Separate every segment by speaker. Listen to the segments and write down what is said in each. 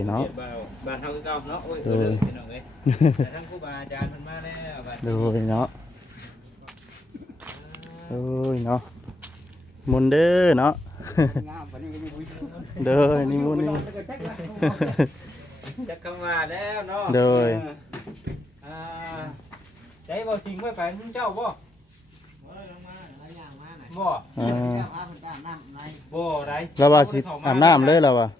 Speaker 1: เนาะ
Speaker 2: บ้านเฮาคือเก่าเนาะโอ้ยเด้อพี่น้องเอ้ยแต่ทั้งครูบาอาจารย์เพิ่นมาแล้วบัด
Speaker 1: ดูเนาะโอ้ยเนาะมุนเด้อเนาะเด้อนี่มุนนี่
Speaker 2: จักคำว่าแล้วเนาะ
Speaker 1: เด้อ
Speaker 2: ใจบ่จริงไว้ไปเจ้าบ่บ่บ่ได้
Speaker 1: เราว่าสิอาบน้ำเลยเราว่า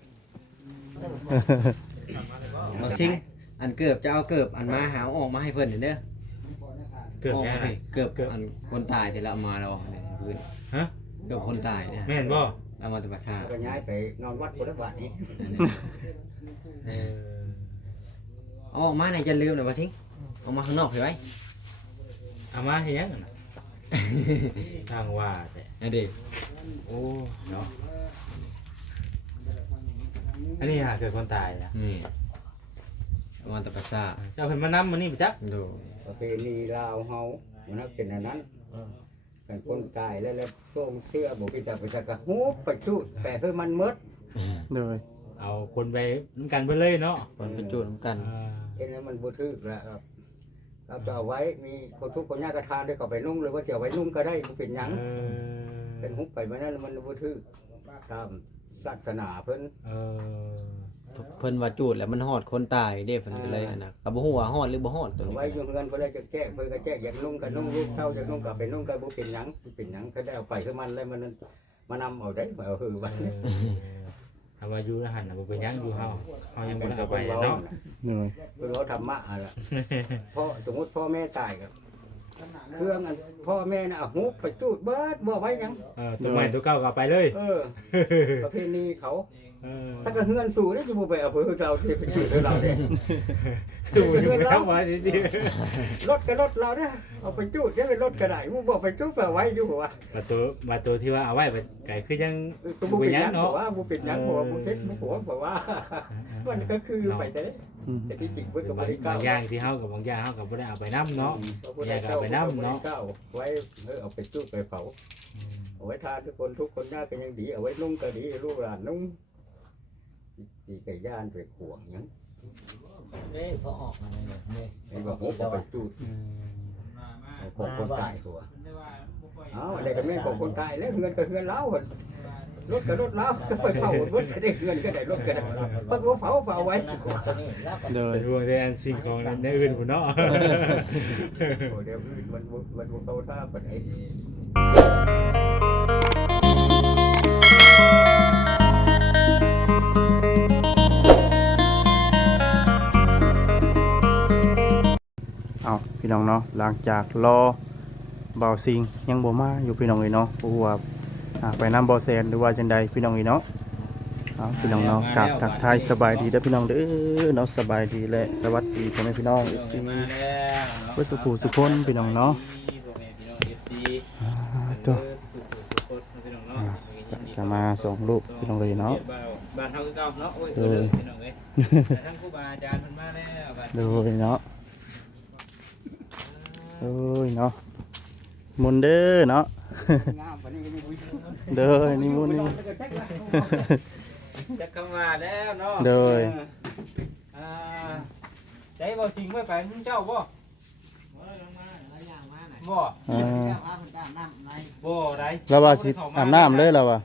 Speaker 3: เอาซิงอันเกือบจะเอาเกือบอันมาหาออกมาให้เพิ่นเด้อ
Speaker 2: เกือบ
Speaker 3: เกือบอันคนตายที่เรามาเราในพื้น
Speaker 2: ฮะ
Speaker 3: เกือบคนตายเนี่ย
Speaker 2: แม่นบ่
Speaker 3: เรามาจากประชา
Speaker 4: ก็ย้ายไปนอนวัดพุทธบาทนี้
Speaker 3: ออกมาไหนจะลืมนะว่าซิงออกมาข้างนอกเห็นไหม
Speaker 2: เอามาเฮ็ดหยังทางว่าแต่
Speaker 3: นั่นดิ
Speaker 2: โอ้เนาะอันนี้หาเกิดคนตายนะ
Speaker 3: นี่มาจากประชา
Speaker 2: เจ้าเพิ่นมานำมื้อนี้บ่จัก
Speaker 3: ดู
Speaker 4: ประเพณีลาวเฮามันเป็นอันนั้นกันคนตายแล้วส่งเสื้อบ่ไปจับไปจักกะฮู้ไปจุดแต่คือมันมด
Speaker 1: โดย
Speaker 2: เอาคนไปนำกันไปเลยเนาะ
Speaker 3: คนไปจุดกัน
Speaker 4: เห็นแล้วมันบ่ถูกแล้วครับเราจะเอาไว้มีคนทุกคนยากกระทานได้ก็ไปนุ่งหรือว่าจะไว้นุ่งก็ได้บ่เป็นหยังเป็นฮุบไปมื้อนั้นมันบ่ถูกตามศาสนาเพิ่น
Speaker 3: เพิ่นว่าจูดแล้วมันฮอดคนตายเด้เพิ่นก็เลยนะก็บ่ฮู้ว่าฮอดหรือบ่ฮอดตัวนี้
Speaker 4: ไว้อยู่เฮือนเพิ่นเลยจะแก้เพิ่นก็แก้อยากนุ่งก็นุ่งลูกเฒ่าอยากนุ่งก็ไปนุ่งก็บ่เป็นหยังเป็นหยังก็ได้เอาไปคือมันแล้วมันมานำเอาได้เอาหือไว้
Speaker 2: ถ้าว่าอยู่หั่นน่ะบ่เป็นหยังอยู่เฮายังบ่ได้เอาไปเนาะ
Speaker 4: เพิ่นว่าธรรมะอ่ะล่ะเพราะสมมุติพ่อแม่ตายก็เครื่องอันพ่อแม่น่ะฮุบไปจูดเบิดบ่ไว้หยัง
Speaker 2: ตัวใหม่ตัวเก่าก็เอาไปเลย
Speaker 4: ประเพณีเขาถ้าก็เฮือนสู่ได้จะบ่ไปเอาเพื่อเราที่ไปจุดเราเด้
Speaker 2: ดูอยู่ทำไว้ดี
Speaker 4: ๆรถก็รถเราเด้เอาไปจุดได้เป็นรถก็ได้บ่บ่ไปจุดไว้อยู่ว่า
Speaker 2: มาตัวที่ว่าเอาไว้ไก่คือยัง
Speaker 4: บ่เป็นหยังเนาะว่าบ่เป็นหยังบ่บ่เฮ็ดบ่ขอเพราะว่ามันก็คือไปแต่แต่ที่จริงเพิ่นก็บ่ได้กล้า
Speaker 2: บางอย่างที่เฮากับบางอย่างเฮาก็บ่ได้เอาไปนำเนาะอย่าก็เอาไปนำเนาะ
Speaker 4: ไว้เอาไปจุดไปเผาเอาไว้ทานทุกคนยากก็ยังดีเอาไว้นุ่งก็ดีลูกหลานนุ่งตีไก่ย่านไปขวงยัง
Speaker 3: นี่พอออกมาเลยนี่
Speaker 4: ไอ้บอกโอ้ไปจูดของคนตายตัวอะไรกันแม่ของคนตายแล้วเงินก็เงินเล้ารถก็รถเล้าก็ไปเผารถก็ได้เงินก็ได้รถก็ได้พัดหัวเผาไว้
Speaker 2: โดยรวมในอันสิ่งของในอื่นพุ่นเนาะ
Speaker 4: เดี๋ยวมันโตท่าปนไอ้
Speaker 1: เอาพี่น้องเนาะหลังจากรอเบาซิงยังบ่มาอยู่พี่น้องเนาะเพราะว่าไปน้ำบ่อแซนหรือว่าจังใดพี่น้องเนาะเอาพี่น้องเนาะกราบทักทายสบายดีเด้อพี่น้องเด้อเนาะสบายดีและสวัสดีพ่อแม่พี่น้อง FC เพื่อสุขสุขคนพี่น้องเนาะตัวจะมาส่งรูปพี่น้องเลยเนาะ
Speaker 2: บ้านเฮาคือเก่าเนาะโอ้ยเด้อพี่น้องเอ้ยแต่ทั้งครูบาอาจารย์เพิ่นมาแล้วบัด
Speaker 1: ดูเนาะโอ้ยเนาะมุนเด้อเนาะเด้อนี่มุนนี่
Speaker 2: จักคำว่าแล้วเนาะ
Speaker 1: เด้อ
Speaker 2: ใจบ่จริงไว้ไปเจ้าบ่บ่บ่ได้
Speaker 1: เราว่าสิอาบน้ำเลยเราว่า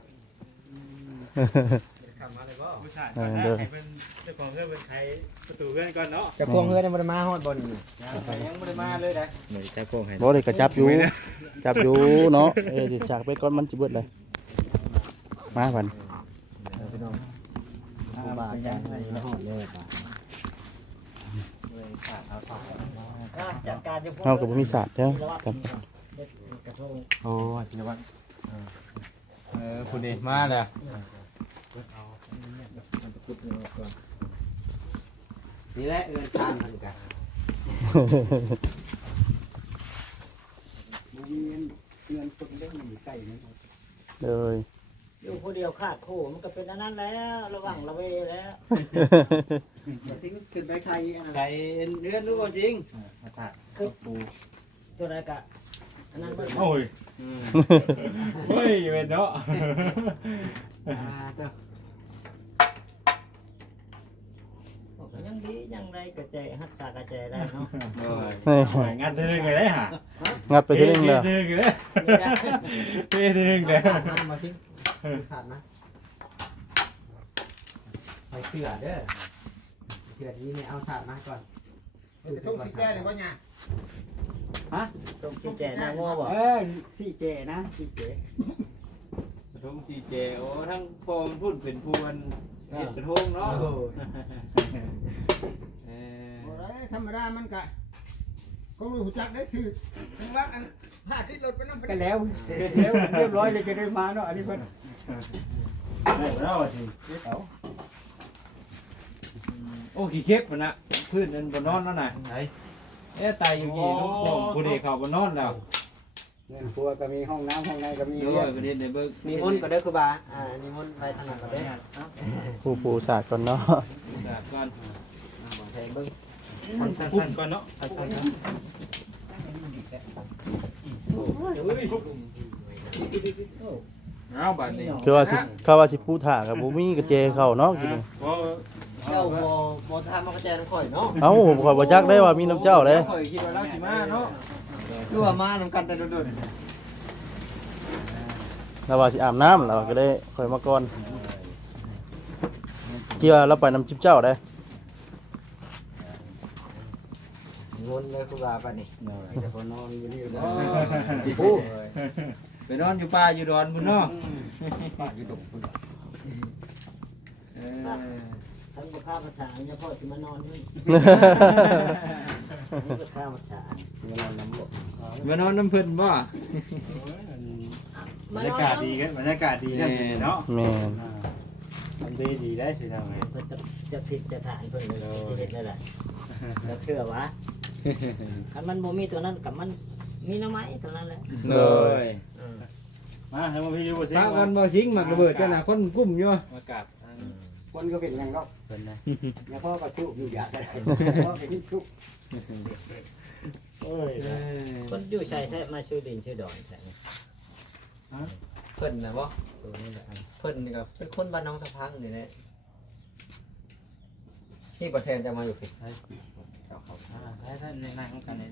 Speaker 2: เด้อเจ้าของเพื่อนเป็นใครประตูเพื่อนก่อนเนาะ
Speaker 3: จะพวงเฮือนบ่ได้มาฮอดบ่นี่
Speaker 2: ยังบ่ได้มาเลยได้
Speaker 3: จะพวงให้
Speaker 1: บ่ได้ก็จับอยู่เนาะจากเป็ดก้อนมันสิเบิดเลยมาบัด
Speaker 3: พี่น้องบาจังให้ฮอดเลยป่ะ
Speaker 1: จัดการเฮาก็บ่มีศาสตร์เด้อ
Speaker 2: โอ้ศิลวัฒน์ผู้นี้มาแล้ว
Speaker 4: นี่แหละเงินทานมันกันเงินคนได้หนีไก่นั่น
Speaker 1: เลย
Speaker 5: อยู่คนเดียวขาดคู่มันก็เป็นอันนั้นแล้วระวังระเวแล้ว
Speaker 4: ทิ้งขึ้นไปใคร
Speaker 2: ไก่เนื้อรู้บ่จริง
Speaker 5: คือปูตัวไหนกะอันนั้น
Speaker 2: โอ้ยเฮ้ยเป็นเนาะ
Speaker 5: ยังดียังไรกระเจฮัตสากระเจได้เนาะ
Speaker 2: งานนึงเลยได้ฮะ
Speaker 1: งัดไปที่นึงเลย
Speaker 2: นึงเลยนึงเลย
Speaker 3: ขาดนะมาทิ้งขาดนะไปเสือเด้อเสือนี้เนี่ยเอาขาดมาก่อน
Speaker 4: ต้องสิแก้เลยว่าไง
Speaker 5: ตรงที่เจนะง้อบ่พี่เจนะพี่เจ
Speaker 2: ทุ่งซีเจโอ้ทั้งพอมพูดเป็นพวนเห็ดกระทงเนาะ
Speaker 4: ธรรมดามันก็รู้จักได้คือจังว่าอันผ้าที่รถไปน้ำกันแล้วเรียบร้อยเลยจะได้มาเนาะอันนี้เพิ่น
Speaker 2: แล้วสิโอ้ขี้เข็บมันนะพื้นมันบนนอนแล้วน่ะเอ๊ะตายอยู่กี่ลูกผมผู้เด็กเขาบนนอนแล้ว
Speaker 4: ครัวก็มีห้องน้ำห้องในก็มี
Speaker 2: โอ้ยประเด็นในเบิก
Speaker 3: มีมนต์ก็เด้อครูบามีมนต์ไปทางนั้นก็ได้
Speaker 1: ผู้ศาสตร์ก่อนเนาะ
Speaker 2: ก่อน
Speaker 3: แทงเบิ่ง
Speaker 2: สั้นๆก่อนเนาะ เอาบัดนี้
Speaker 1: คือว่าสิเขาว่าสิผู้ถ่ากับบ่มีกระเจเข้าเนาะกินนี่
Speaker 3: เจ้าบ่ทำมากระแจน้ำข่อยเนาะ
Speaker 1: เอ้าผมข่อยบ่จักได้ว่ามีน้ำเจ้าเลย
Speaker 2: ข่อยคิดว่าเราสิมาเนาะ
Speaker 3: คือว่ามานํกันแต่โดด
Speaker 1: แล้วว่าสิอาบน้ำแล้วก็เลยข่อยมาก่อนเกี่ยวเราไปน้ำจิ้มเจ้าได้
Speaker 3: มนต์เลยครูบาปะนี่จะบ่นอนอยู่นี่ได้
Speaker 2: ไปนอนอยู่ป่าอยู่ดอนพุ่นเนาะ
Speaker 5: ทั้งข้าวผัดฉาเนี่ยพ่อจะมานอนนี่นี่ข้าวผัดฉาม
Speaker 3: านอนน้ำบ่
Speaker 2: มานอนน้ำเพิ่นบ่
Speaker 6: บรรยากาศดีกันบรรยากาศดีกันเนาะ
Speaker 1: แม่น
Speaker 6: ทำดีดีได้สิทำไง
Speaker 5: เพิ่นจะผิดจะถ่ายเพิ่นเลยเห็นได้แหละแล้วเชื่อวะคันมันบ่มีตัวนั้นกับมันมีน้ำไม้ตัวนั้นแหละ
Speaker 2: เลย
Speaker 6: มาให้มาพี่ยูสิ
Speaker 2: ตากันบ่สิงมักระเบิดจ้ะน่ะคนกุ้มอยู่
Speaker 6: อากาศ
Speaker 4: คนก็เป็นอย่างก็
Speaker 6: เป็นไง
Speaker 4: เนี่ยพ่อก็ชุบอยู่อย่างไรพ่อเป็นชุบ
Speaker 5: คนอยู่ชายแท้มาชื่อดินชื่อดอนแท้
Speaker 3: เพิ่นน่ะบ่
Speaker 5: ตัวนี้แหละ
Speaker 3: เพิ่นนี่ก็เป็นคนบ้านน้องสะพังนี่แหละที่ประเทศจะมาอยู่ผิด
Speaker 6: ให้ท่านในนั่งกันเนี่ย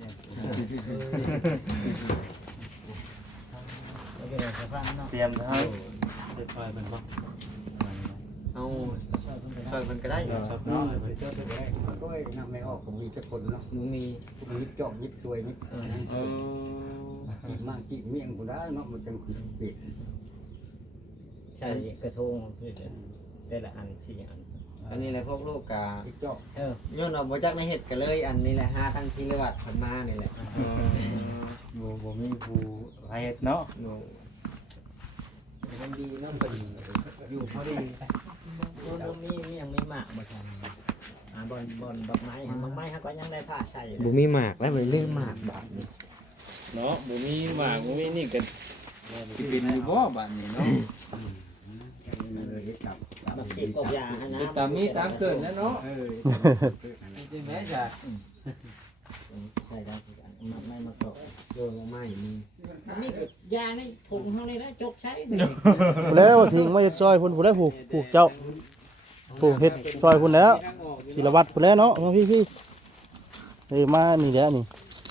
Speaker 5: แล้วก็สะพานเนาะ
Speaker 6: เตรียมทั้งจะซอยเป็นบ่
Speaker 3: เอาช่วยเพิ่นก็ได้อยู่
Speaker 6: ซอย
Speaker 4: เนาะ
Speaker 6: เนาะ
Speaker 4: ไปเจอไปได้ก็นำไม่ออกผมมีแต่คนเนาะ
Speaker 3: หนูมี
Speaker 4: ยิบจ่องยิบสวยยิบ
Speaker 2: เออ
Speaker 4: มากจีเมี่ยงกูได้เนาะมันจังคือเป็ด
Speaker 5: ใช่กระทงคือแต่ละอัน4อัน
Speaker 3: อันนี้แหละพวกลูกกา
Speaker 4: ยิบจ่อง
Speaker 3: ย้อนเอาบ่จักในเฮ็ดกันเลยอันนี้แหละหาทั้งที่วัดเพิ่นมานี่แหละ
Speaker 6: บ่มีผู้ให้เนาะ
Speaker 3: หนูมันดีเนาะเพิ่นอยู่พอดี
Speaker 5: มียังไม่มากบ่ทันบอลดอกไม้ดอกไม้เขาก็ยังได้ผ้าใส่
Speaker 3: บ่มีหมากแล้วไปเล่นหมากบาดนี้
Speaker 2: เนาะบ่มีหมากบ่มีนี่ก็สิเป็นอยู่บ่บัดนี้เนาะ
Speaker 4: เลยกับ
Speaker 5: ดอกเก็บกบยานะ
Speaker 2: ตามมีตามเกิดแล้วเนาะจริงแม่จ้ะ
Speaker 5: ใส่ได้ไม่มาตก
Speaker 3: โยนไม้มี
Speaker 5: มียาในถุงเท่านี้นะจกใช้
Speaker 1: แล้วสิงมาเฮ็ดซอยพุ่นผู้ได้ผู้เจ้าผู้เฮ็ดซอยพุ่นแล้วศิลวัตรพุ่นแล้วเนาะมาพี่เอ้ยมานี่แหละนี่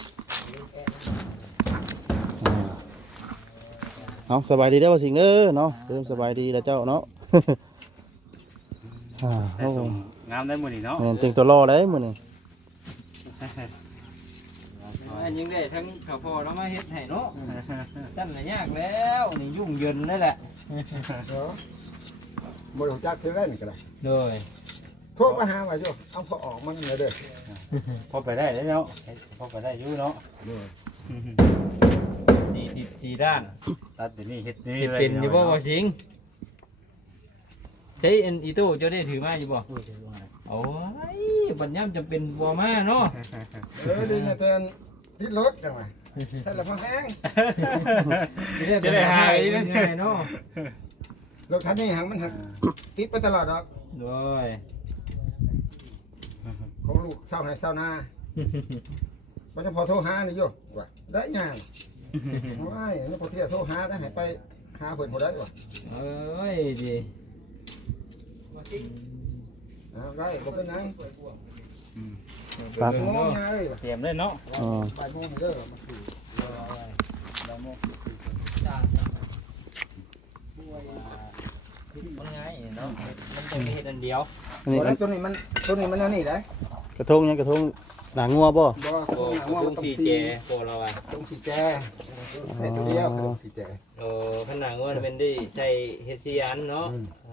Speaker 1: เอาสบายดีได้อบ่สิงเด้อเนาะเริ่มสบายดีแล้วเจ้าเนาะ
Speaker 6: ได้ส่งงามได้หมดนี่เนาะ
Speaker 1: แม่นเต็งตัวรอได้มื้อนี้
Speaker 2: อันยังได้ทั้งข้าวพอแล้วมาเฮ็ดให้เนาะจันน่ะยากแล้วนี่ยุ่งเยินนั่นแหละ
Speaker 4: บริจาคเท่าไรนี่ก็ได้
Speaker 2: เลย
Speaker 4: โทษมาหาไว้จ้ะเอาพอออกมันเลยเด้อ
Speaker 6: พอไปได้แล้วเนาะพอไปได้อยู่เนาะ
Speaker 2: 44ด้าน
Speaker 6: ตัดเดี๋ยวนี้เฮ็ดนี่
Speaker 2: เฮ็ดเป็นอยู่บ่บ่สิงใช้อันอีตู้เจ้าได้ถือมาอยู่บ่โอ้ยบัดยามจำเป็นบ่มาเนาะ
Speaker 4: ดีนะแทนที่รถจังไงใส่ละพอแห้ง
Speaker 2: จะได้หาอีกง่ายเนาะ
Speaker 4: รถคันนี้หางมันหักติดไปตลอดดอก
Speaker 2: โดย
Speaker 4: ของลูกเศร้าให้เศร้าหน้ามันจะพอโทรหานี่โยว่าได้ยังไม่นี่พอเที่ยวโทรหาได้ให้ไปหาเพิ่นบ่ได้ว่ะ
Speaker 2: เอ้ยดิ
Speaker 4: ได้บ่เป็นหยัง
Speaker 1: ครับ
Speaker 2: เบิ่งเนาะเตรียมเลยเนาะ
Speaker 1: อ๋อ
Speaker 4: บ่ายโมงเด้อมาคือบ่ายโมง
Speaker 2: มันง่ายเนาะมันจะมีเฮ็ดอันเดียว
Speaker 1: อันนี้
Speaker 4: ตัวนี้มันอันนี้ได้
Speaker 1: กระทงยังกระทงหนังงัวบ่
Speaker 4: บ่
Speaker 2: โอ้
Speaker 4: ตัวหนังว่า
Speaker 2: ตุ้
Speaker 4: มัน
Speaker 2: ง
Speaker 4: ต้อง
Speaker 2: สี
Speaker 4: สี
Speaker 2: แจโปเราอ่ะ
Speaker 4: ต้องสีแจแค่ตัวเดียวต้องสีแจ
Speaker 2: โอ้ขนาดว่ามันได้ใช้เฮ็ดซีอันเนาะ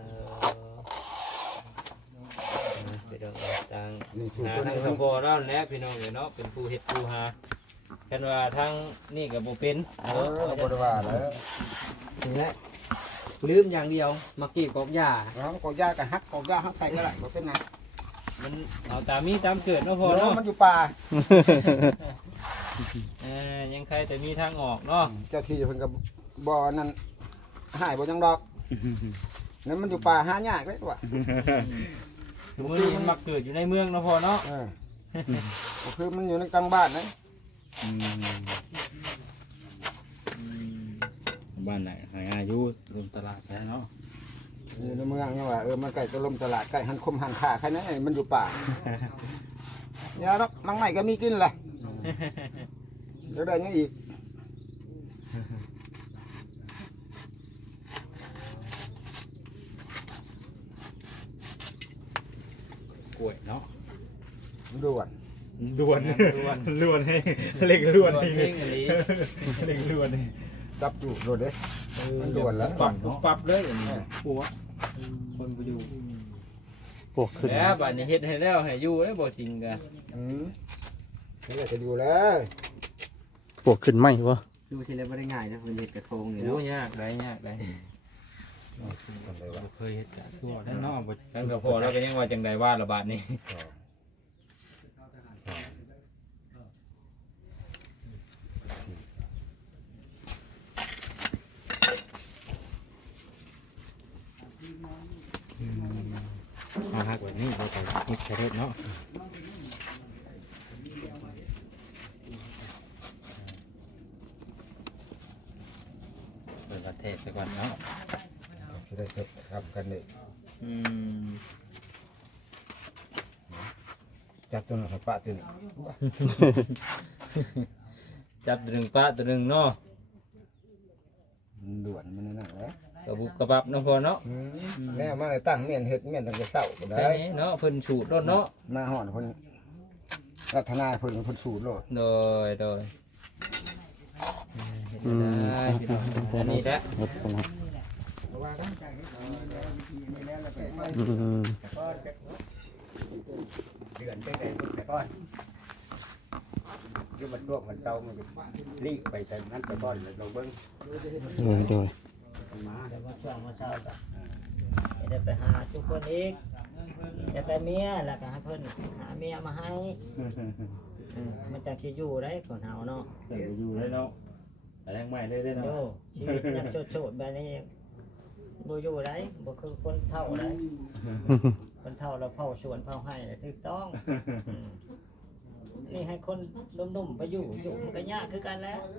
Speaker 2: ไปดอกต่าง
Speaker 4: นี่คือ
Speaker 2: หา
Speaker 4: ตัว
Speaker 2: ทาง
Speaker 4: นี้
Speaker 2: สะพอแล้วแหละพี่น้องเนาะเป็นผู้เฮ็ดผู้หากันว่าทางนี่ก็บ่เป็น
Speaker 4: บ่ได้ว่าแล้ว
Speaker 3: นี่แหละลืมอย่างเดียวมากีบกอกหญ้า
Speaker 4: แล้วก็ยากับฮักก็ยาฮักใส่ก็ได้บ่เป็นไง
Speaker 2: มันเอาตามมีตามเกิดเนาะพอ
Speaker 4: เนาะ
Speaker 2: เนาะ
Speaker 4: มันอยู่ป่า
Speaker 2: ยังใครแต่มีทางออกเนาะ
Speaker 4: เจ้าที่เพิ่นก็บ่นั่นหายบ่จังดอกนั่นมันอยู่ป่าหายากเลยตัว
Speaker 2: มื้อนี้มันมักเกิดอยู่ในเมืองเนาะพอเนาะ
Speaker 4: ก็คือมันอยู่ในกลางบ้านนะ
Speaker 6: บ้านไหนหายอายุรวมตลาดแท้เนาะ
Speaker 4: อยู่ในเมืองเนี่ยว่ามันใกล้ตะลมตลาดใกล้หันคมหันขาแค่นั้นมันอยู่ป่าอย่าดอกมังใหม่ก็มีกินแหละเดี๋ยวได้ยังอีก
Speaker 6: กล้วยเนาะ
Speaker 4: ด่วน
Speaker 6: ล้วน
Speaker 2: ล้วน
Speaker 6: ล้วนให้เล็กล้วน
Speaker 2: ล้วน
Speaker 6: ให้
Speaker 2: เองอันนี้
Speaker 6: เล็กล้วนให้
Speaker 4: จับอยู่โดดเด้ มันด่วนแล้ว
Speaker 2: ปรับปรับเลยอันนี้
Speaker 6: ปัวคนไปอยู่
Speaker 1: ปวกขึ้น
Speaker 2: แล้วบัดนี้เฮ็ดให้แล้วให้อยู่แล้วบ่สิงกะ
Speaker 4: นี่จะอยู่แล้ว
Speaker 1: ปวกขึ้นไหมวะ
Speaker 3: ดูสิเลยบ่ได้ง่ายนะเพิ่นเฮ็ดกระทงนี่
Speaker 2: โอ้
Speaker 3: เนาะ
Speaker 2: ยากได้ยากได้
Speaker 6: เคยเห็นแต่ตัวได้เนาะบ่
Speaker 2: ทั้งก็พอแล้วก็ยังว่าจังได๋ว่าระบาดนี้
Speaker 6: มาฮักแบบนี้เราไปนิดเฉยเนาะเปิดประเทศไปก่อนเนาะ
Speaker 4: จะได้ครับกันนี่
Speaker 2: อืม
Speaker 4: จับตัวหนึ่งปะตัวหนึ่ง
Speaker 2: จับตัวหนึงปะตัวหนึงเนาะ
Speaker 4: ด่วนมันนั่นแหละ
Speaker 2: กระบุกกระบับเนาะพอเนาะ
Speaker 4: แม่มาเลยตั้งเมียนเห็ดเมียนตั้งแต่เช้าก็
Speaker 2: แค่
Speaker 4: ได้
Speaker 2: นี้เนาะเพิ่นสูตรโลดเนาะ
Speaker 4: มาห่อนคนรัฐนาเพิ่นสูตรโลด
Speaker 2: โดยเฮ็ดได้พี่น้องอันนี้แหละ
Speaker 1: หมดคนละ
Speaker 4: ว่ากันใจนี่แล้วแล้วไป
Speaker 1: อืม
Speaker 4: เดือนไปไหนแต่ก้อนอยู่มันตัวมันเตามันรีบไปแต่นั้นแต่ก้อนเราเบิ้ง
Speaker 1: โดย
Speaker 4: มา
Speaker 5: แต่ว่าช่วงมาเช้าก็จะไปหาทุกคนอีกจะไปเมียแล้วก็ให้เพิ่นหาเมียมาให้มันจังสิอยู่ได้คนเฮาเนาะ
Speaker 6: เปิดอยู่เลยเนาะแต่แรงใหม่เลยเนาะ
Speaker 5: โยชีวิตยังโฉดๆแบบนี้บ่อยู่ได้บ่คือคนเฒ่าได้คนเฒ่าเราเผาสวนเผาให้ถูกต้องนี่ให้คนนุ่มๆไปอยู่มันก็ยากคือกันแหล้ว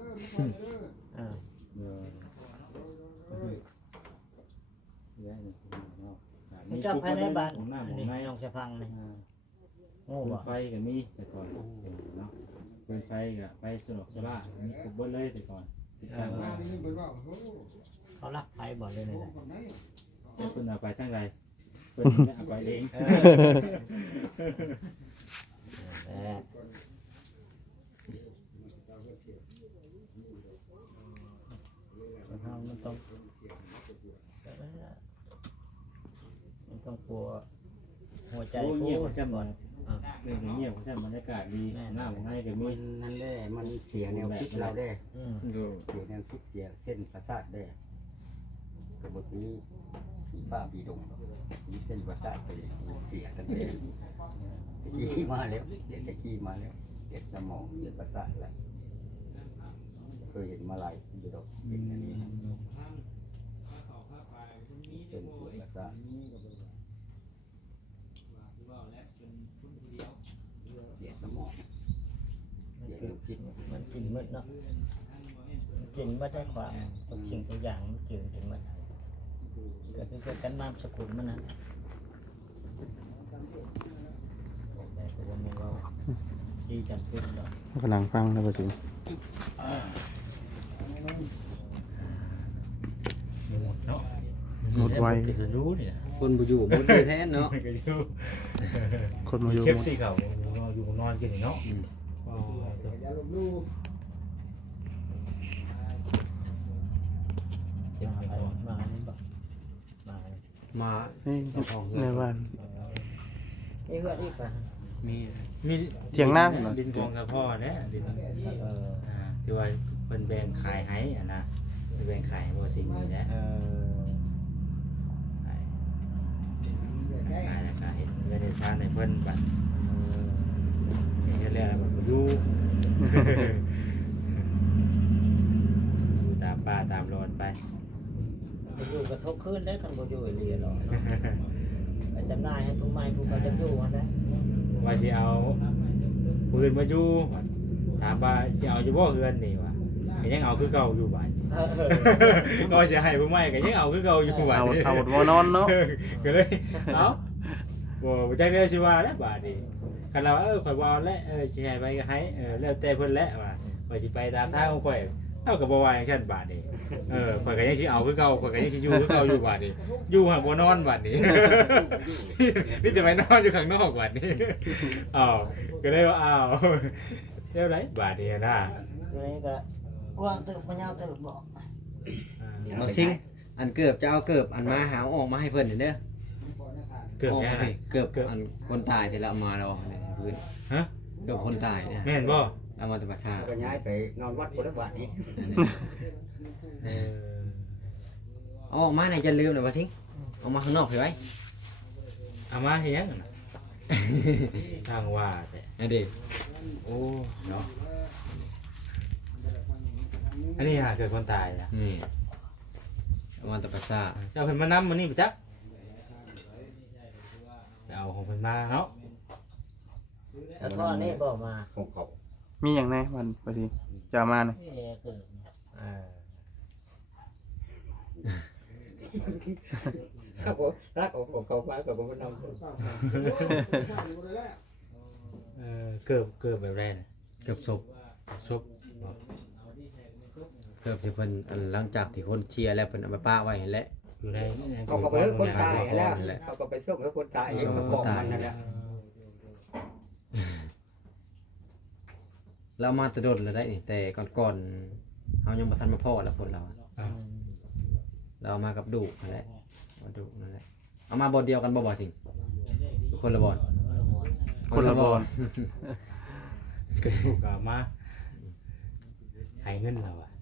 Speaker 5: มันจับภายในบ้าน
Speaker 6: หน้าหม
Speaker 5: นี่
Speaker 6: ใน
Speaker 5: น้องจะฟังนี่โง่
Speaker 6: เป็น
Speaker 5: บ่
Speaker 6: ไฟกับมีแต่ก่อนเนาะเป็นไฟกับไฟสนุกสลามีครบเบิดเลยแต่ก่อนติดตามมา
Speaker 5: เขารักไผบ่เลยนี่แหละ
Speaker 6: เพิ่นเอาไปทั้งไรเพิ่นเอาไปเอง
Speaker 5: มันต้องกลัวหัวใจ
Speaker 6: โอ้
Speaker 5: กู
Speaker 6: เงียบของฉันบ่เรื่องเงียบของฉันบรรยากาศดีหน้าของให้ก็มี
Speaker 4: นั่นแหละมันเสียแนวคิดเราได้
Speaker 6: อยู่
Speaker 4: เสียแนวคิดเสียเส้นประสาทได้กระบอกนี้ผีป้าผีดงผีเส้นประสาทไปเสียกันเองตะกี้มาแล้วตะกี้มาแล้วเสียสมองเสียประสาทแล้วเคยเห็นมาหลายอยู่ดอกเป็นอันนี้เป็นเสียประสาทเสียสมองเสียแนวคิด
Speaker 5: มันกินหมดเนาะกินหมดได้ความทุกสิ่งทุกอย่างมันกินถึงหมดก็คือเกิดกันนามสกุลมันนะแต่ก็บ่แม่นตีกันขึ้นดอก
Speaker 1: กำลังฟังนะบ่สิ
Speaker 6: หมดเนาะ
Speaker 1: หมดไว
Speaker 6: จะรู้เนี่ย
Speaker 3: คนบ่อยู่บ่ได้แท้เนาะ
Speaker 6: ก็อยู่
Speaker 1: คนมาอยู่
Speaker 6: เก็บ
Speaker 1: หมด
Speaker 6: สิเขาอยู่นอนกินเนาะ
Speaker 5: มานี่บอกมา
Speaker 3: มา
Speaker 1: นี่ในบ้าน
Speaker 5: นี่เพื่อนอีกป่ะ
Speaker 6: มี
Speaker 1: เถียงหน้าพุ่นน่ะ
Speaker 6: ดินทองกับพ่อเนี่ยดินที่ว่าเป็นแบงขายให้อ่ะนะเป็นแบงขายให้บ่สิ่งนี้แหละขายแล้วก็เห็นเงินในชาติในเพิ่นบัดเฮ็ดแล้วมันบ่อยู่อยู่ตามป่าตามโลนไป
Speaker 5: ไปอยู่กระทบขึ้นได้กันบ่อยู่เรียหรอกไปจำหน่ายให้ผู้ใหม่ผู้เขาจะอยู่มันนะ
Speaker 6: ว่าสิเอาปืนมาอยู่ถามว่าสิเอาอยู่บ่เฮือนนี่วะก็ยังเอาคือเก่าอยู่บัดก็สิให้ผู้ใหม่ก็ยังเอาคือเก่าอยู่บัด
Speaker 1: เอาบ่นอนเนาะ
Speaker 6: ก็เลยเอาบ่จักได้สิว่าแล้วบาดนี้กันเราข่อยว่าแล้วสิให้ไปก็ให้แล้วแต่เพิ่นแล้วว่าข่อยสิไปตามทางของข่อยเอ้าก็บ่ว่าอย่างฉันบาดนี้ข่อยก็ยังสิเอาคือเก่าข่อยก็ยังสิอยู่คือเก่าอยู่บาดนี้อยู่หักบ่นอนบาดนี้มีแต่ไปนอนอยู่ข้างนอกบาดนี้อ้าวก็เลยว่าอ้าวเดี๋ยวไหนบาดนี้นะ
Speaker 5: นี่ก็กว้างตึกพญาตึกบอก
Speaker 3: บ่ซิงอันเกือบจะเอาเกือบอันมาหาออกมาให้เพิ่นนี่เด้อ
Speaker 6: เกือบแค่ไหน
Speaker 3: เกือบอันคนตายที่ละเอามาแล้วในพื้น
Speaker 6: ฮะ
Speaker 3: เกือบคนตายเนี่ย
Speaker 6: แม่นบ่
Speaker 3: เอามาธรรมชาติ
Speaker 4: ก็ย้ายไปนอนวัดพุทธบาทนี้
Speaker 3: เอาออกมาไหนจะลืมนะบ่ซิงเอามาข้างนอกไปไว้
Speaker 6: เอามาเฮ็ดหยังน่ะทางว่าแต่
Speaker 3: นั่นดิ
Speaker 6: โอ้เนาะอันนี้เกิดคนตายอ่ะ
Speaker 3: นี่เอามาธรรมชาติ
Speaker 6: เจ้าเพิ่นมานำมื้อนี้บ่จักจะเอาของเพิ่นมาเนาะ
Speaker 5: แล้วพ่อนี่บอกมา
Speaker 4: ของเขา
Speaker 1: มีหยังแน่วันบ่สิจะเอามาน่ะ
Speaker 5: เกิด
Speaker 4: เขาก็รักของเขามาเขาก็บ่นำ
Speaker 6: เกิดแบบไรน่ะ
Speaker 3: เกือบศพ
Speaker 6: ชบ
Speaker 3: เกือบที่เพิ่นอันหลังจากที่คนเชียร์แล้วเพิ่นเอามาป้าไว้เห็นแล้ว
Speaker 6: อยู่ใน
Speaker 4: เขาก็ไปเลิกคนตายแล้วเขาก็ไปส่งให้คนตายเขาบอกมันนั่นแหละ
Speaker 3: เรามาแตะดนแล้วได้นี่แต่ก่อนๆเฮายังบ่ทันมาพ่อแล้วคนเราอะเราเอามากับดุนั่นแหละมาดุนั่นแหละเอามาบ่เดียวกันบ่จริงคนละบ่
Speaker 1: คนละบอน
Speaker 6: เกิดถูกเอามาให้เงินเราอ่ะ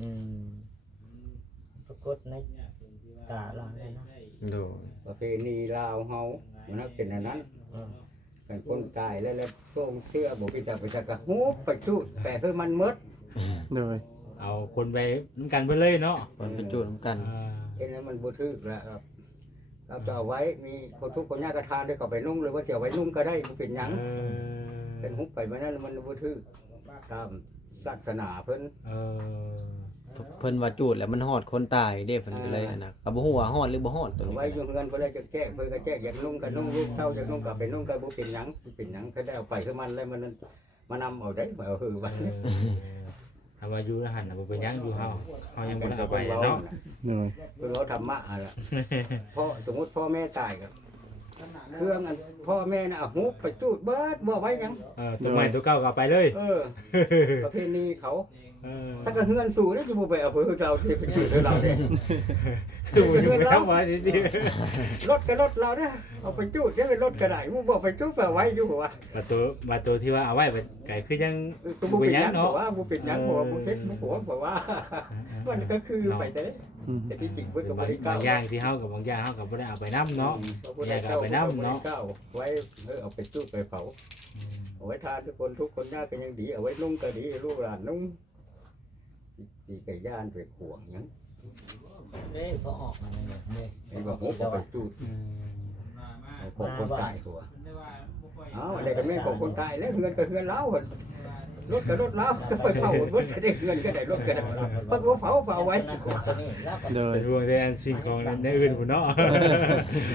Speaker 5: ปรากฏในตาเราเลยนะ
Speaker 3: ดู
Speaker 4: ประเพณีลาวเฮามันเป็นอันนั้นเป็นคนตายแล้วส่งเสื้อบอกไปจับไปจับกระหูไปจุดแต่เพื่อมันมด
Speaker 1: โดย
Speaker 6: เอาคนไปนำกันไปเลยเนาะ
Speaker 3: เพิ่นเป็นจุดนำกัน
Speaker 4: เอ็นนั้นมันบูทึกแล้วครับเราจะเอาไว้มีคนทุกคนยากกระทานได้ก็ไปนุ่งหรือว่าจะเอาไว้นุ่งก็ได้มันเป็นหยังเป็นหุบไปมันนั่นมันบูทึกตามศาสนาเพิ่น
Speaker 3: เพิ่นว่าจูดแล้วมันฮอดคนตายเด้เพิ่นก็เลยอันนะก็บ่ฮู้ว่าฮอดหรือบ่ฮอดตัว
Speaker 4: เอา
Speaker 3: นี้
Speaker 4: ไว้อยู่เงินเพื่อจะแก้เพื่อจะแก้อยากนุ่งก็นุ่งลูกเท่าอยากนุ่งก็ไปนุ่งก็บุเป็นหยังเป็นหยังก็ได้เอาไปคือมันแล้วมันมานำเอาได้เอาหือวันนี้
Speaker 6: ทำมาอยู่หันน่ะบ่เป็นหยังอยู่เฮายังบ่ได้เอาไปเนาะ
Speaker 1: โดย
Speaker 4: เพื่อเขาธรรมะอะไรพ่อสมมติพ่อแม่ตายกันเครื่องอันพ่อแม่น่ะเอาหุบไปจุดเบิดบ่ไว้หยัง
Speaker 6: ตัวใหม่ตัวเก่าก็เอาไปเลย
Speaker 4: ประเพณีเขาถ้าก็เฮือนสู่นี่จะบ่ไปเอาเพื่อเราที่ไปจุดเราเนี่ย
Speaker 6: คือบ่อยู่แล้วว่าดี
Speaker 4: รถก็รถเราเนี่ยเอาไปจุดได้เป็นรถกระไดมึงบอกไปจุดไปไว้อยู่ว่า
Speaker 6: มาตัวที่ว่าเอาไว้ไก่คือยัง
Speaker 4: กูบ่เป็นหยังบอกว่ากูเป็นหยังบอกว่ากูเท็จกูบอกว่ามันก็คือไปแต่แต่ที่จริงเพิ่นก็บ่ได้ก้า
Speaker 6: บาว งอย่างที่เฮากับบางอย่างเฮาก็บ่ได้เอาไปนํเนาะ แยกเอาไปนำเนาะ
Speaker 4: ไว้เอาไปจุดไปเผาเอาไว้ทานทุกคนยากก็ยังดีเอาไว้นุ่งก็ดีลูกหลานนุ่งตีไก่ย่านไปขวงหยัง
Speaker 5: นี่เขาออกมาเนี่ยนี่
Speaker 4: ไอ้บอกหุบเอาไปจุดของคนตายหัวเอาอะไรกันแม่ของคนตายแล้วเงินก็เงินเล้าคนรถก็รถเล้าก็ไปเผารถจะได้เงินก็ได้รถก็ได้เพราะว่าเผาไว้
Speaker 5: ตัวนี้แล้วก็
Speaker 1: โดย
Speaker 6: เป็นห่วงแต่อันสิ่งของในอื่นพุ่นเนาะ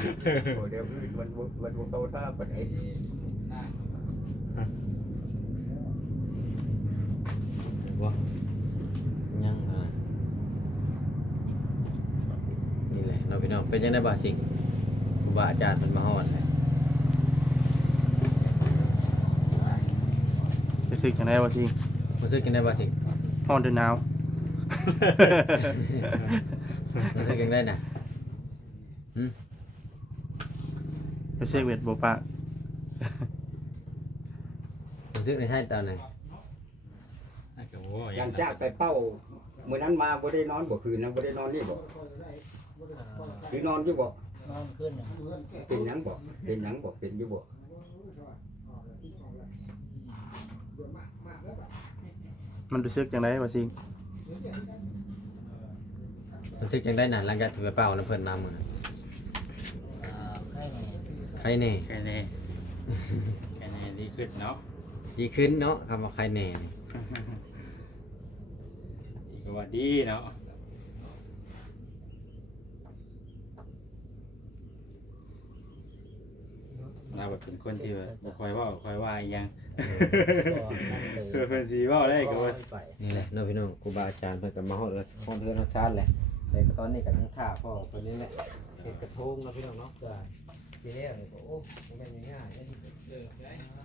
Speaker 4: เดี๋ยวมันเขาท่าปไหน
Speaker 3: เป็นยังไงบ่สิงครูบาอาจารย์เพิ่นมาฮอดเลย
Speaker 1: รู้สึกจังไดบ่สิง
Speaker 3: รู้สึกยังไงบ่สิง
Speaker 1: ฮ้อนหรือหนาว
Speaker 3: รู้สึกยังไงน่ะ
Speaker 1: รู้สึกเวทบ่ปะ
Speaker 3: รู้สึกในให้ตอนนั้น
Speaker 6: นั่นก็โอ้
Speaker 4: หลังจากไปเป้ามื้อนั้นมาบ่ได้นอนบ่คืนนั้นบ่ได้นอนนี่บ่หรือนอนอยู่บ่
Speaker 5: นอนขึ้นน่ะ
Speaker 4: เป็นหยังบ่เป็นหยังบ่เป็นอยู่บ่
Speaker 1: มันรู้สึกจังไดบ่สิง
Speaker 3: รู้สึกยังไงน่ะหลังจากที่ไปเป่าน้ำเพิ่นมามื้อ
Speaker 5: ใครเนี่ย
Speaker 3: ใครแน่
Speaker 6: แค่นี้ดีขึ้นเนาะ
Speaker 3: ดีขึ้นเนาะคำว่าใครแน่นี่
Speaker 6: ดีก็ว่าดีเนาะเราแบบเป็นคนที่แบบบ่ค่อยเว้าค่อยว่าอีหยัง เพิ่นสิเว้าได้ก็ว่า
Speaker 3: นี่แหละเนาะพี่น้องครูบาอาจารย์เพิ่นก็มาฮอดแล้วฮอดเทือนฮอดชาติแหละแต่ก็ตอนนี้ก็ทั้งท่าพ่อเพิ่นนี่แหละเฮ็ดกระทงเนาะพี่น้องเนาะก็ทีแรกนี่ก็โอ้มันเป็นง่ายๆ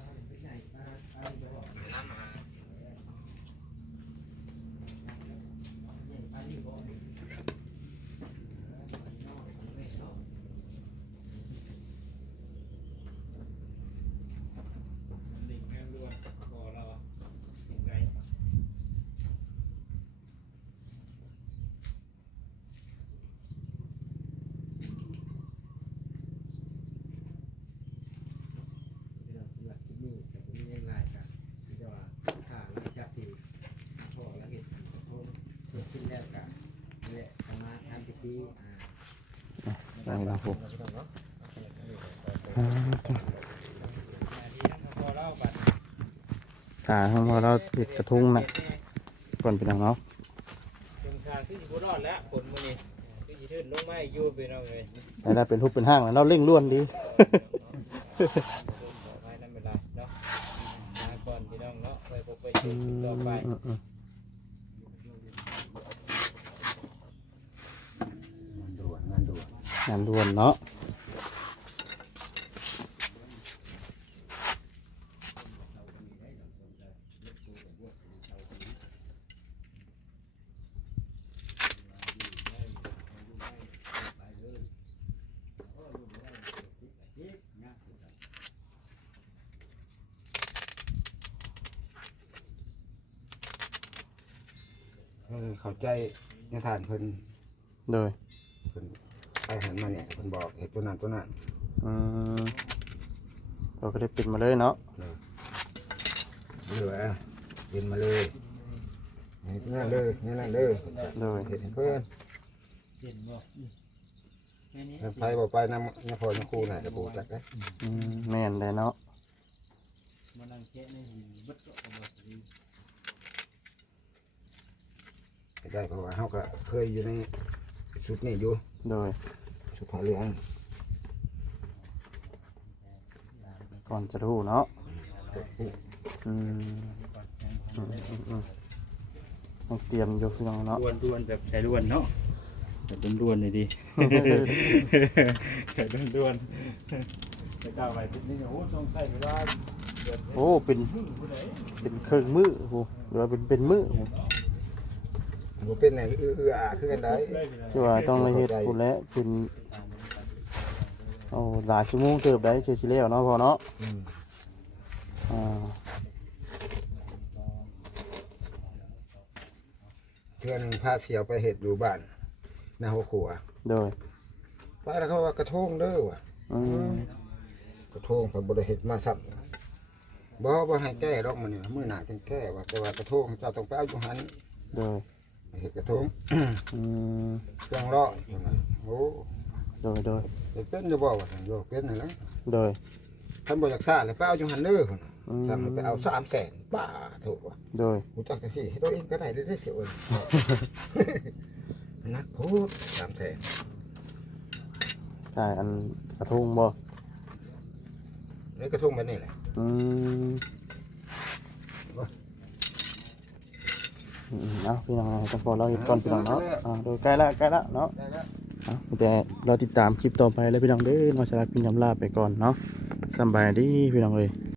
Speaker 3: พี่น้องสำหรับคลิปนี้ก็จะมีเรื่องรายกันที่จะว่าถ้าหลังจากที่พ่อและเห็ดกระทงเกิดขึ้นแล้วกันนี่แหละทำมาทำพิธี
Speaker 1: ได้แล้วผม
Speaker 6: พอเราบัด
Speaker 1: ถ้าพอเราติดกระทุงน่ะก่อนพี่น้องเนาะ
Speaker 2: เป็นทางที่สิบ่รอดแล้วฝนมื้อนี้คือสิขึ้นลงมาอีกอยู่พี่น้องเอ้ย
Speaker 1: ให้ได้เป็นรูปเป็นห้างแล้วเราเร่งล้วนดี
Speaker 2: ขอให้นำเวลาเนาะมาก่อนพี่น้องเนาะไปพบไปเจอกันต่อไป
Speaker 4: งานด่วน
Speaker 1: งานด่วนเนาะ
Speaker 4: เข้าใจในฐานเพิ่น
Speaker 1: โดย
Speaker 4: เพิ่นไปหันมาเนี่ยเพิ่นบอกเฮ็ดตัวนั้นตัวนั้น
Speaker 1: อืมเราก็ได้ปิดมาเลยเนาะ
Speaker 4: เหลือกินมาเลยเฮ็ดนั่นเลยนี่นั่นเลย
Speaker 1: โดย
Speaker 4: เฮ็ดให้เพิ่น
Speaker 5: เห็นบ่แค่นี้
Speaker 4: ถ้าไปบ่ไปนำพ่อนำครูน่ะจะปูจักได้
Speaker 1: แม่นเลยเนาะ
Speaker 5: มานั่งแกะในหินบึดก็บ่ดี
Speaker 4: ได้เพราะว่าเฮาก็เคยอยู่ในชุดนี้อยู่
Speaker 1: โดย
Speaker 4: ชุดผ้าเหลือง
Speaker 1: ก่อนจะรู้เนาะอืมต้องเตรียมอยู่พี่น้องเนาะ
Speaker 6: ด่วนแบบใจด่วนเนาะแบบด่วนเลยดีแบบด่วนไปก้าวไปนิดนึงโอ้ต้องใช้เวลา
Speaker 1: โอ้เป็นเครื่องมือโหหรือว่าเป็นมือโห
Speaker 4: บ่เป็นไหนเอื้ออาคือกันได้
Speaker 1: ที่ว่าต้องละเฮ็ดพูดแล้วเป็นโอ้หลายชั่วโมงเติบได้เฉยๆแล้วเนาะพอเนาะ
Speaker 4: อืม
Speaker 1: อ่า
Speaker 4: เพื่อนพาเสียวไปเฮ็ดอยู่บ้านหน้าหัวขัว
Speaker 1: โดย
Speaker 4: ไปแล้วเขาว่ากระทงเด้อว่ะ
Speaker 1: อืม
Speaker 4: กระทงเพิ่นบ่ได้เฮ็ดมาซ้ำบ่ให้แก้ดอกมื้อนี้มื้อหน้าจังแก้ว่าแต่ว่ากระทงเจ้าต้องไปเอาอยู่หัน
Speaker 1: โดย
Speaker 4: เฮ็ดกระทง
Speaker 1: อืม
Speaker 4: เครื่องร้อยโอ้
Speaker 1: โดยโดย
Speaker 4: เฮ็ดเป็นอยู่บ่ว่าซั่นโยเป็นนั่นแหละ
Speaker 1: โดย
Speaker 4: ท่านบ่อยากซ่าเลยไปเอาอยู่หันเด้อพุ่น
Speaker 1: อืม
Speaker 4: ถ้ามันไปเอา300,000บ้าถูกว่ะ
Speaker 1: โดย
Speaker 4: กูจักจังซี่เฮ็ดเอาเองก็ได้เด้อเสียเอิ้น นักโพด300,000
Speaker 1: ใช่อันกระทงบ่
Speaker 4: นี่กระทงแบบนี้แหละ
Speaker 1: อืมเอาพี่น้องต้องพอเราเฮ็ดก่อนพี่น้องเนาะโดยใกล้ละเนาะ
Speaker 4: ได้แล้ว
Speaker 1: เอาแต่เราติดตามคลิปต่อไปแล้วพี่น้องเด้อเนาะสำหรับพี่น้ำลาไปก่อนเนาะสำบายดีพี่น้องเอ้ย